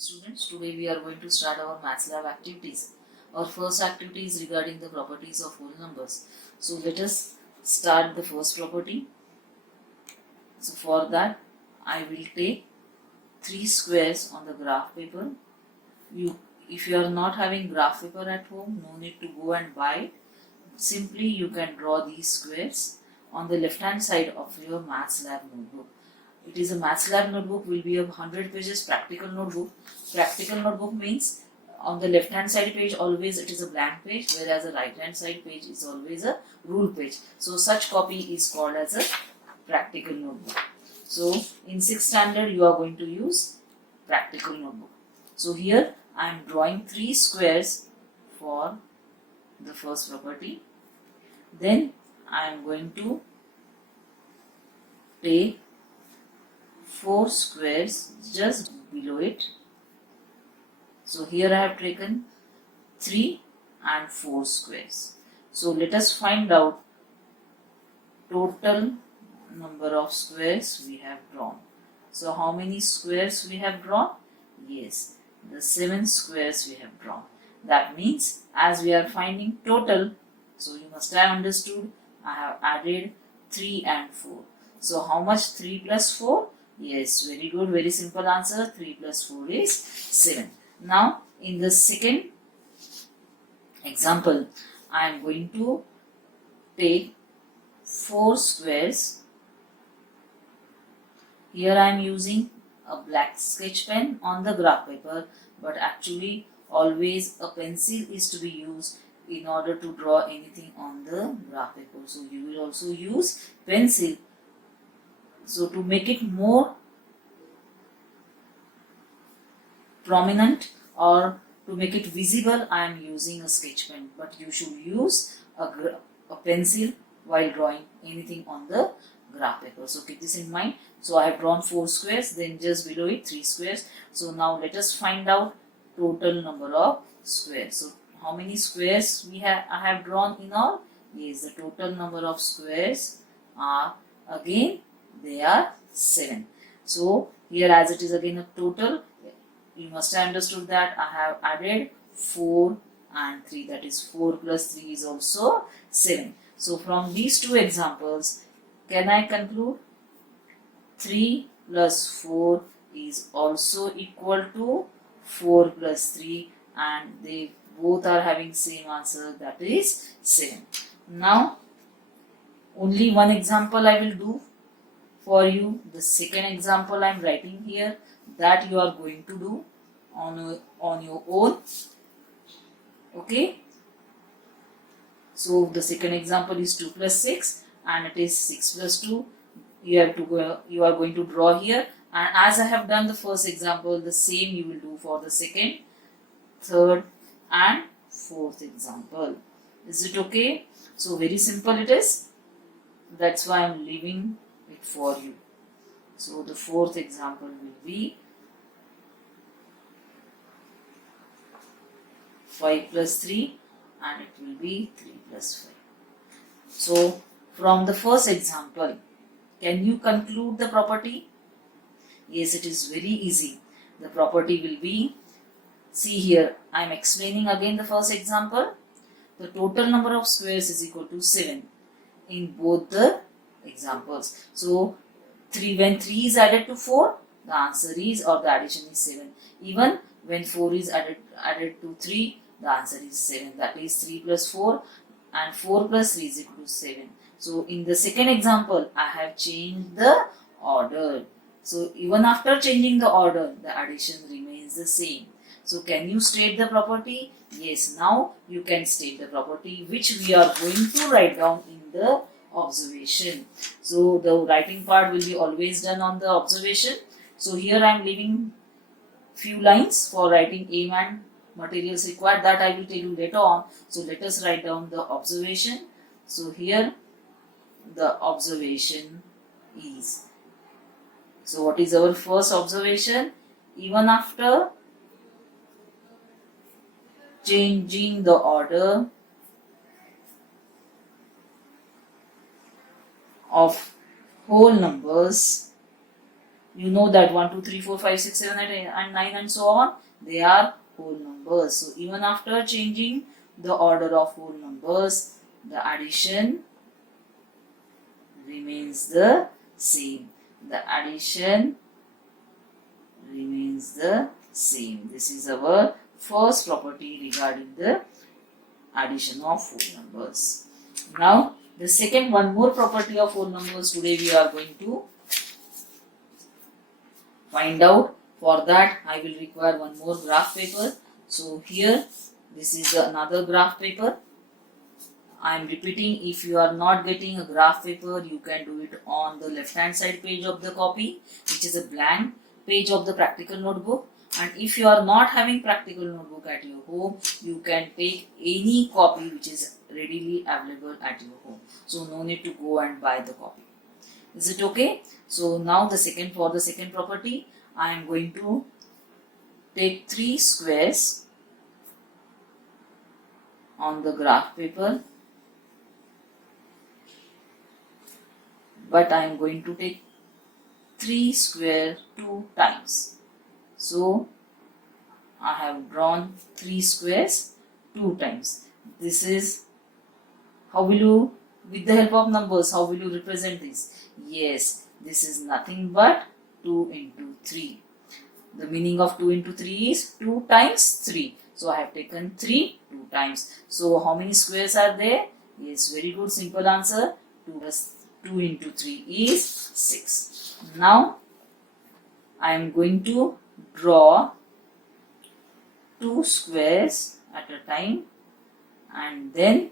Students, today we are going to start our maths lab activities. Our first activity is regarding the properties of whole numbers. So let us start the first property. So for that I will take 3 squares on the graph paper. If you are not having graph paper at home, no need to go and buy it. Simply you can draw these squares on the left hand side of your maths lab notebook. It is a maths lab notebook, will be a 100 pages practical notebook. Practical notebook means on the left hand side page always it is a blank page, whereas the right hand side page is always a rule page. So such copy is called as a practical notebook. So in 6th standard you are going to use practical notebook. So here I am drawing 3 squares for the first property. Then I am going to take 4 squares just below it. So here I have taken 3 and 4 squares. So let us find out total number of squares we have drawn. So how many squares we have drawn? Yes, the 7 squares we have drawn. That means as we are finding total, so you must have understood I have added 3 and 4. So how much 3 plus 4? Yes, very good, very simple answer. 3 plus 4 is 7. Now in the second example, I am going to take 4 squares. Here I am using a black sketch pen on the graph paper, but actually always a pencil is to be used in order to draw anything on the graph paper. So you will also use pencil. So to make it more prominent or to make it visible, I am using a sketch pen, but you should use a pencil while drawing anything on the graph paper. So keep this in mind. So I have drawn 4 squares, then just below it 3 squares. So now let us find out total number of squares. So how many squares I have drawn in all? Yes, the total number of squares are again they are 7. So here as it is again a total, you must have understood that I have added 4 and 3, that is 4 plus 3 is also 7. So from these two examples, can I conclude 3 plus 4 is also equal to 4 plus 3, and they both are having same answer, that is 7. Now only one example I will do for you. The second example I am writing here, that you are going to do on your own. Okay. So the second example is 2 plus 6 and it is 6 plus 2. You are going to draw here, and as I have done the first example, the same you will do for the second, third and fourth example. Is it okay? So very simple it is. That's why I am leaving it for you. So the fourth example will be 5 plus 3 and it will be 3 plus 5. So from the first example, can you conclude the property? Yes, it is very easy. The property will be, see here, I am explaining again the first example. The total number of squares is equal to 7 in both the examples. So when 3 is added to 4, the answer is, or the addition is 7. Even when 4 is added to 3, the answer is 7. That is 3 plus 4 and 4 plus 3 is equal to 7. So in the second example, I have changed the order. So even after changing the order, the addition remains the same. So can you state the property? Yes, now you can state the property, which we are going to write down in the observation. So the writing part will be always done on the observation. So here I am leaving few lines for writing aim and materials required, that I will tell you later on. So let us write down the observation. So here the observation is, so what is our first observation? Even after changing the order of whole numbers, You know that 1, 2, 3, 4, 5, 6, 7, 8, and 9 and so on, they are whole numbers. So even after changing the order of whole numbers, the addition remains the same. The addition remains the same. This is our first property regarding the addition of whole numbers. Now the second, one more property of whole numbers today we are going to find out. For that I will require one more graph paper. So here this is another graph paper. I am repeating, if you are not getting a graph paper, you can do it on the left hand side page of the copy, which is a blank page of the practical notebook. And if you are not having practical notebook at your home, you can take any copy which is readily available at your home. So no need to go and buy the copy. Is it okay? So now for the second property, I am going to take 3 squares on the graph paper, but I am going to take 3 square 2 times. So I have drawn 3 squares 2 times. This is, how will you, with the help of numbers, how will you represent this? Yes, this is nothing but 2 into 3. The meaning of 2 into 3 is 2 times 3. So I have taken 3 2 times. So how many squares are there? Yes, very good, simple answer. 2 into 3 is 6. Now I am going to draw 2 squares at a time and then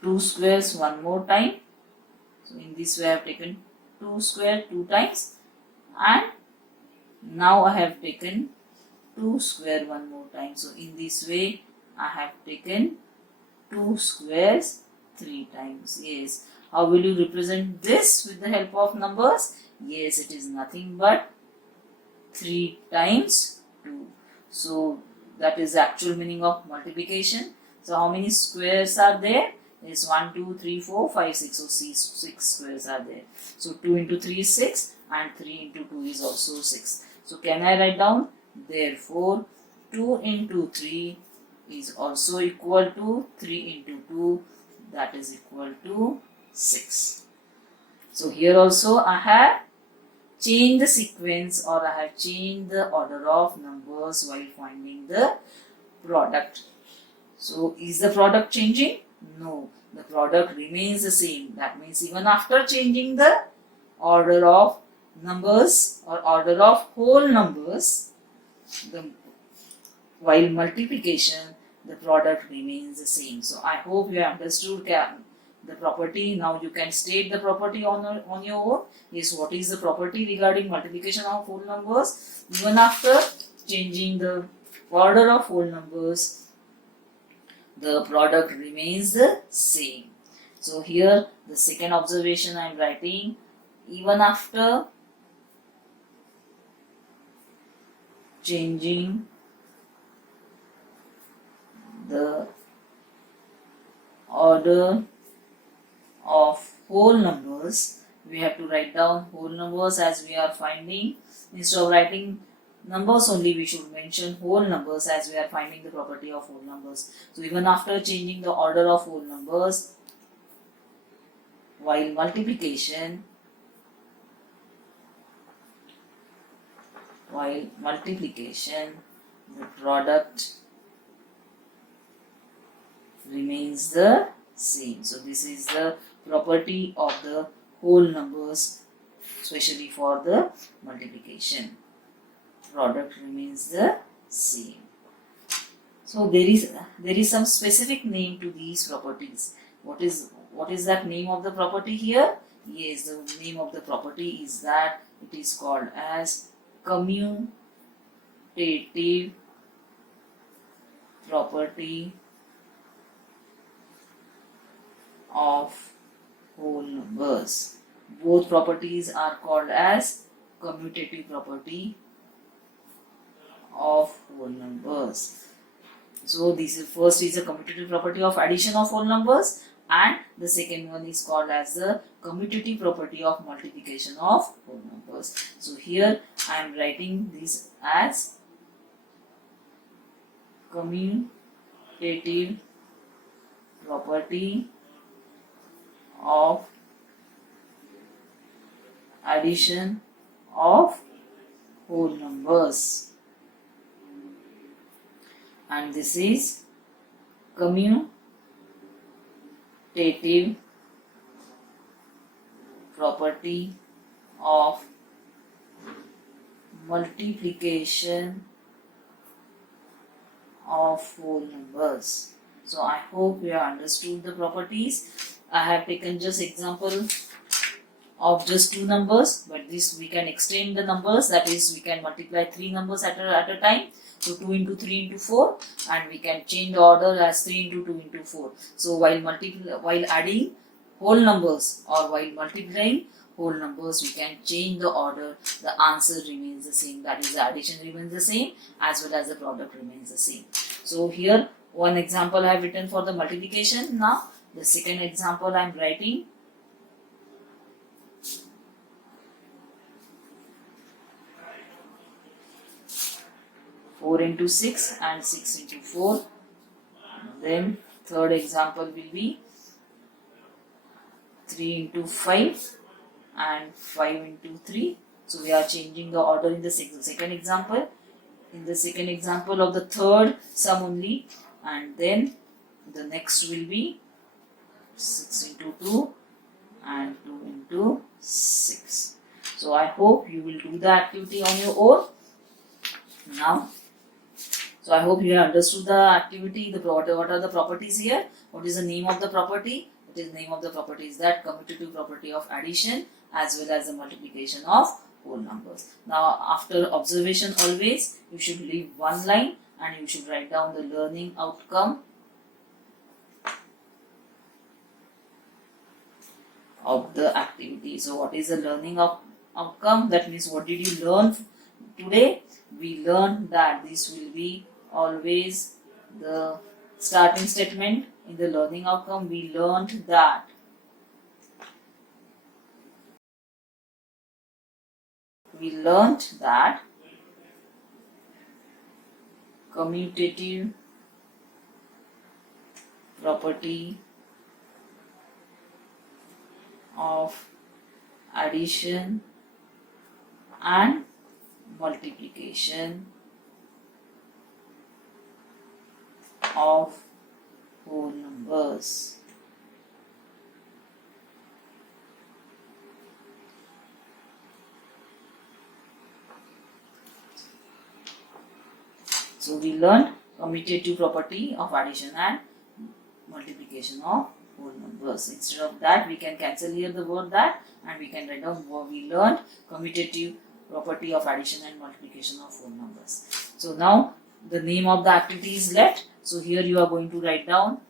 two squares one more time. So in this way I have taken 2 square 2 times, and now I have taken 2 square one more time. So in this way I have taken 2 squares 3 times. Yes. How will you represent this with the help of numbers? Yes, it is nothing but 3 times 2. So that is the actual meaning of multiplication. So how many squares are there? Is 1, 2, 3, 4, 5, 6. So 6 squares are there. So 2 into 3 is 6 and 3 into 2 is also 6. So can I write down? Therefore 2 into 3 is also equal to 3 into 2, that is equal to 6. So here also I have changed the sequence, or I have changed the order of numbers while finding the product. So is the product changing? No, the product remains the same. That means even after changing the order of numbers or order of whole numbers, while multiplication, the product remains the same. So I hope you have understood the property. Now you can state the property on your own. Yes, what is the property regarding multiplication of whole numbers? Even after changing the order of whole numbers, the product remains the same. So here the second observation I am writing, even after changing the order of whole numbers, we have to write down whole numbers as we are finding. Instead of writing numbers only, we should mention whole numbers as we are finding the property of whole numbers. So even after changing the order of whole numbers, while multiplication, the product remains the same. So this is the property of the whole numbers, especially for the multiplication. Product remains the same. So there is some specific name to these properties. What is that name of the property here? Yes, the name of the property is that it is called as commutative property of whole numbers. Both properties are called as commutative property of whole numbers. So this is first is a commutative property of addition of whole numbers, and the second one is called as the commutative property of multiplication of whole numbers. So here I am writing this as commutative property of addition of whole numbers, and this is commutative property of multiplication of whole numbers. So I hope you have understood the properties. I have taken just example of just two numbers, but this we can extend the numbers, that is we can multiply three numbers at a time. So 2 into 3 into 4, and we can change the order as 3 into 2 into 4. So while adding whole numbers or while multiplying whole numbers, we can change the order. The answer remains the same, that is the addition remains the same as well as the product remains the same. So here one example I have written for the multiplication. Now the second example I am writing. Four into 6 and 6 into 4. Then third example will be 3 into 5 and 5 into 3. So we are changing the order in the second example. In the second example of the third sum only, and then the next will be 6 into 2 and 2 into 6. So I hope you will do the activity on your own now. So I hope you have understood the activity, what are the properties here, what is the name of the property. It is name of the property is that commutative property of addition as well as the multiplication of whole numbers. Now after observation always you should leave one line and you should write down the learning outcome of the activity. So what is the learning outcome? That means what did you learn today? We learned that this will be always the starting statement in the learning outcome. We learned that commutative property of addition and multiplication of whole numbers. So we learned commutative property of addition and multiplication of whole numbers. Instead of that, we can cancel here the word that and we can write down what we learned commutative property of addition and multiplication of whole numbers. So now the name of the activity is left. So here you are going to write down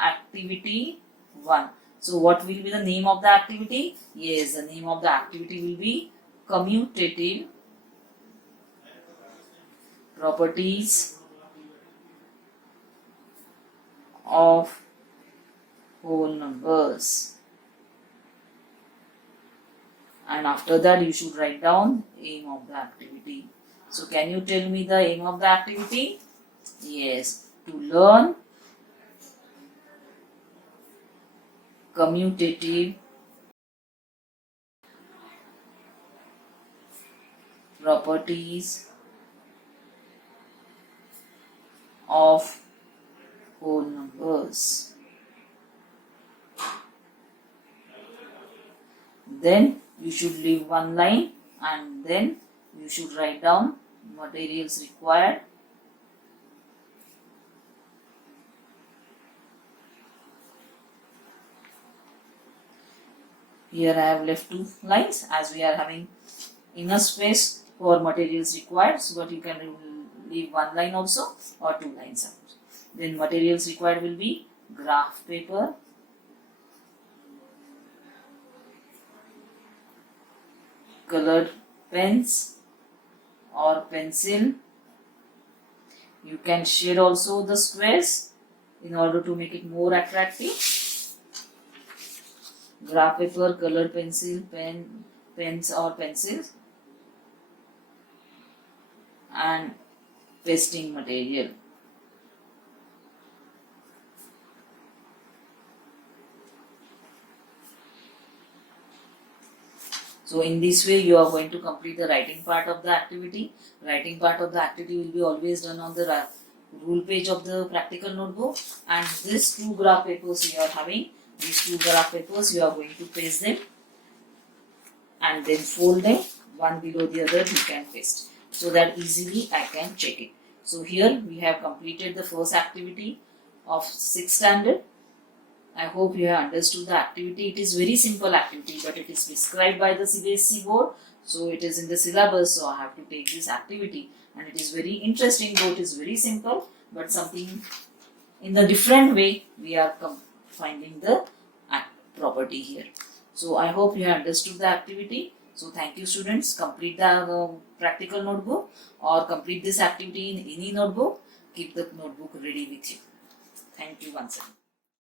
activity 1. So what will be the name of the activity? Yes, the name of the activity will be commutative properties of whole numbers. And after that you should write down aim of the activity. So can you tell me the aim of the activity? Yes, to learn commutative properties of whole numbers. Then you should leave one line and then you should write down materials required. Here I have left 2 lines as we are having enough space for materials required, so but you can leave 1 line also or 2 lines. Then materials required will be graph paper, colored pens or pencil. You can shade also the squares in order to make it more attractive. graph paper, color pencil, pens or pencils, and pasting material. So in this way you are going to complete the writing part of the activity. Writing part of the activity will be always done on the rule page of the practical notebook, and these two graph papers you are having, these two graph papers you are going to paste them and then fold them one below the other. You can paste so that easily I can check it. So here we have completed the first activity of 6th standard. I hope you have understood the activity. It is very simple activity, but it is prescribed by the CBSE board. So it is in the syllabus, so I have to take this activity, and it is very interesting, though it is very simple, but something in the different way we are finding the property here. So I hope you have understood the activity. So thank you students. Complete the practical notebook or complete this activity in any notebook. Keep the notebook ready with you. Thank you once again.